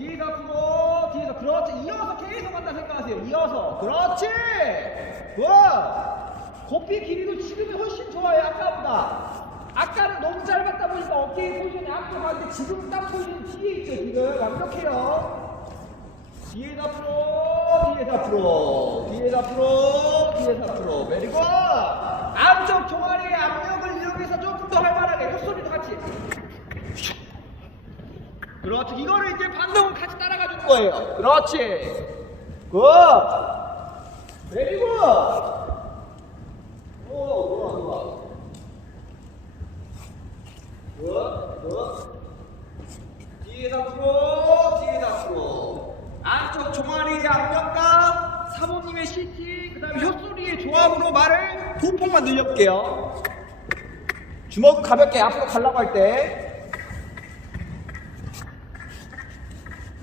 뒤에서 앞으로 뒤에서. 그렇지. 이어서 계속 간다 생각하세요. 이어서. 그렇지. 굿. 고삐 길이도 지금이 훨씬 좋아요. 아까보다. 아까는 너무 짧았다 보니까 어깨 포지션이 앞으로 가는데 지금 딱 포지션 뒤에 있죠 지금. 완벽해요. 뒤에서 앞으로 뒤에서 앞으로 뒤에서 앞으로 뒤에서 앞으로 메리고 앞쪽 종아리의 압력을 이용해서 조금 더 활발하게 콧소리도 같이 그렇지. 이거를 이제 방금 같이 따라가 줄 거예요. 그렇지. 굿. 베리 굿. 오, 좋아, 좋아. 굿, 굿. 뒤에서 앞으로, 뒤에서 앞으로. 안쪽 종아리의 압력과 사모님의 CT, 그 다음에 혀소리의 조합으로 말을 두 폭만 늘려볼게요. 주먹 가볍게 앞으로 가려고 할 때.